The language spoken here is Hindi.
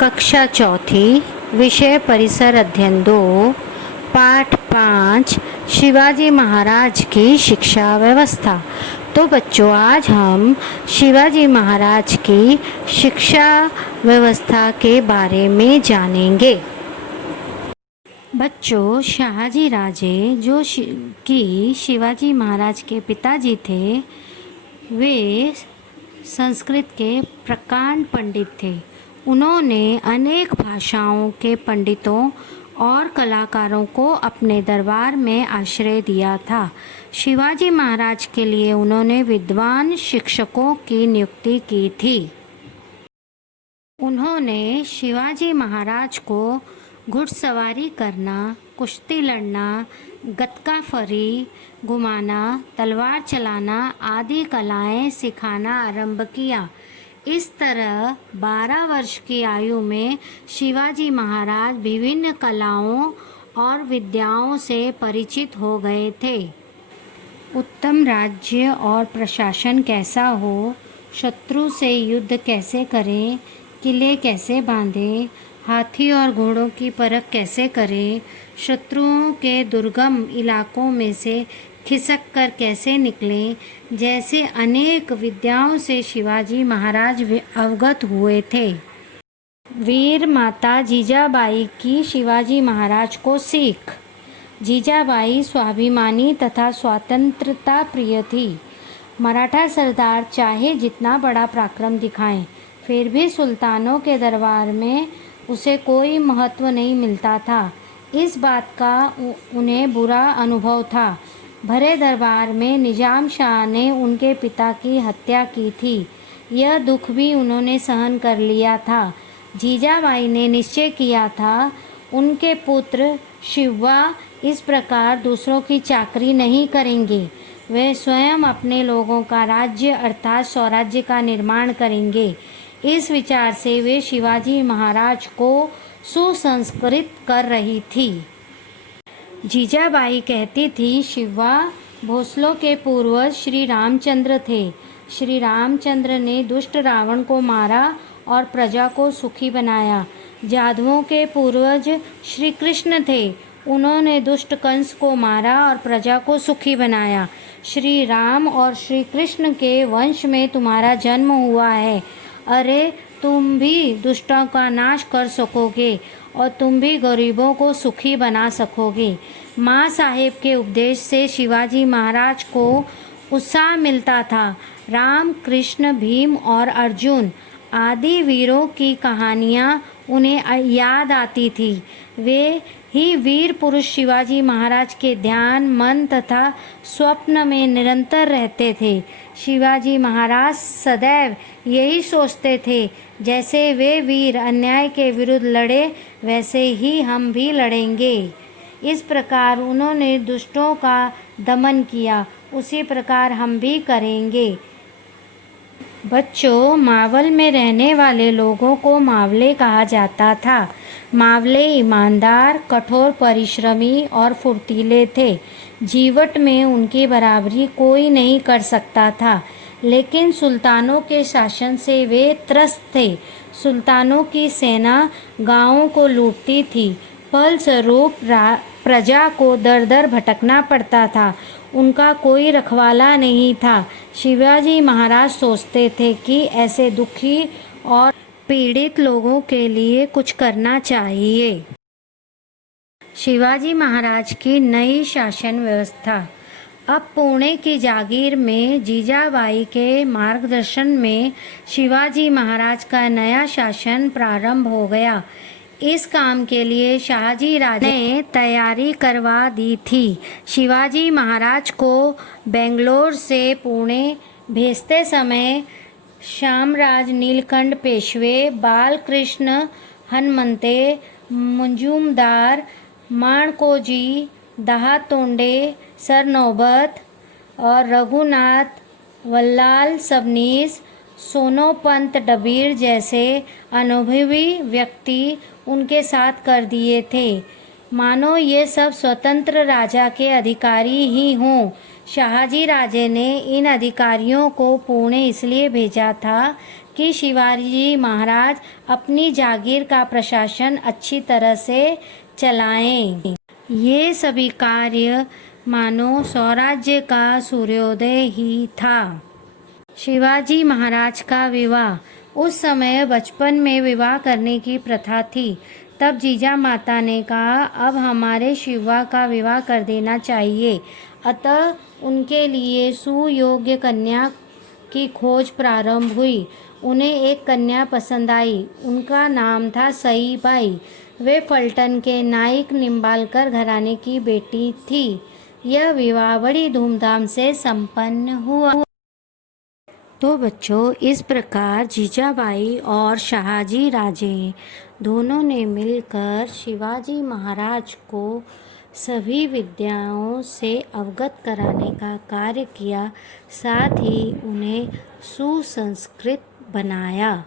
कक्षा चौथी, विषय परिसर अध्ययन 2, पाठ 5, शिवाजी महाराज की शिक्षा व्यवस्था। तो बच्चों, आज हम शिवाजी महाराज की शिक्षा व्यवस्था के बारे में जानेंगे। बच्चों, शहाजी राजे जो कि शिवाजी महाराज के पिताजी थे, वे संस्कृत के प्रकांड पंडित थे। उन्होंने अनेक भाषाओं के पंडितों और कलाकारों को अपने दरबार में आश्रय दिया था। शिवाजी महाराज के लिए उन्होंने विद्वान शिक्षकों की नियुक्ति की थी। उन्होंने शिवाजी महाराज को घुड़सवारी करना, कुश्ती लड़ना, गतका फरी घुमाना, तलवार चलाना आदि कलाएं सिखाना आरंभ किया। इस तरह 12 वर्ष की आयु में शिवाजी महाराज विभिन्न कलाओं और विद्याओं से परिचित हो गए थे। उत्तम राज्य और प्रशासन कैसा हो, शत्रु से युद्ध कैसे करें, किले कैसे बांधें, हाथी और घोड़ों की परख कैसे करें, शत्रुओं के दुर्गम इलाकों में से खिसक कर कैसे निकलें, जैसे अनेक विद्याओं से शिवाजी महाराज अवगत हुए थे। वीर माता जीजाबाई की शिवाजी महाराज को सीख। जीजाबाई स्वाभिमानी तथा स्वतंत्रता प्रिय थी। मराठा सरदार चाहे जितना बड़ा पराक्रम दिखाएं, फिर भी सुल्तानों के दरबार में उसे कोई महत्व नहीं मिलता था। इस बात का उन्हें बुरा अनुभव था। भरे दरबार में निजाम शाह ने उनके पिता की हत्या की थी। यह दुख भी उन्होंने सहन कर लिया था। जीजाबाई ने निश्चय किया था, उनके पुत्र शिवा इस प्रकार दूसरों की चाकरी नहीं करेंगे। वे स्वयं अपने लोगों का राज्य अर्थात स्वराज्य का निर्माण करेंगे। इस विचार से वे शिवाजी महाराज को सुसंस्कृत कर रही थी। जीजाबाई कहती थी, शिवा भोसलों के पूर्वज श्री रामचंद्र थे। श्री रामचंद्र ने दुष्ट रावण को मारा और प्रजा को सुखी बनाया। जादवों के पूर्वज श्री कृष्ण थे। उन्होंने दुष्ट कंस को मारा और प्रजा को सुखी बनाया। श्री राम और श्री कृष्ण के वंश में तुम्हारा जन्म हुआ है। अरे, तुम भी दुष्टों का नाश कर सकोगे और तुम भी गरीबों को सुखी बना सकोगे। माँ साहेब के उपदेश से शिवाजी महाराज को उत्साह मिलता था। राम, कृष्ण, भीम और अर्जुन आदि वीरों की कहानियाँ उन्हें याद आती थी। वे ही वीर पुरुष शिवाजी महाराज के ध्यान, मन तथा स्वप्न में निरंतर रहते थे। शिवाजी महाराज सदैव यही सोचते थे, जैसे वे वीर अन्याय के विरुद्ध लड़े, वैसे ही हम भी लड़ेंगे। इस प्रकार उन्होंने दुष्टों का दमन किया, उसी प्रकार हम भी करेंगे। बच्चों, मावल में रहने वाले लोगों को मावले कहा जाता था। मावले ईमानदार, कठोर परिश्रमी और फुर्तीले थे। जीवट में उनकी बराबरी कोई नहीं कर सकता था, लेकिन सुल्तानों के शासन से वे त्रस्त थे। सुल्तानों की सेना गांवों को लूटती थी, फलस्वरूप प्रजा को दर दर भटकना पड़ता था। उनका कोई रखवाला नहीं था। शिवाजी महाराज सोचते थे कि ऐसे दुखी और पीड़ित लोगों के लिए कुछ करना चाहिए। शिवाजी महाराज की नई शासन व्यवस्था। अब पुणे की जागीर में जीजाबाई के मार्गदर्शन में शिवाजी महाराज का नया शासन प्रारंभ हो गया। इस काम के लिए शहाजी राजे ने तैयारी करवा दी थी। शिवाजी महाराज को बेंगलोर से पुणे भेजते समय श्यामराज नीलकंठ पेशवे, बालकृष्ण हनुमंते, मंजूमदार, माणकोजी, दहातोंडे, सरनौबत और रघुनाथ वल्लाल सबनीस, सोनोपंत डबीर जैसे अनुभवी व्यक्ति उनके साथ कर दिए थे, मानो ये सब स्वतंत्र राजा के अधिकारी ही हों। शहाजी राजे ने इन अधिकारियों को पुणे इसलिए भेजा था कि शिवाजी महाराज अपनी जागीर का प्रशासन अच्छी तरह से चलाएं। ये सभी कार्य मानो स्वराज्य का सूर्योदय ही था। शिवाजी महाराज का विवाह। उस समय बचपन में विवाह करने की प्रथा थी। तब जीजा माता ने कहा, अब हमारे शिवा का विवाह कर देना चाहिए। अतः उनके लिए सुयोग्य कन्या की खोज प्रारंभ हुई। उन्हें एक कन्या पसंद आई। उनका नाम था सईबाई। वे फलटन के नाइक निम्बालकर घराने की बेटी थी। यह विवाह बड़ी धूमधाम से संपन्न हुआ। तो बच्चों, इस प्रकार जीजाबाई और शहाजी राजे दोनों ने मिलकर शिवाजी महाराज को सभी विद्याओं से अवगत कराने का कार्य किया, साथ ही उन्हें सुसंस्कृत बनाया।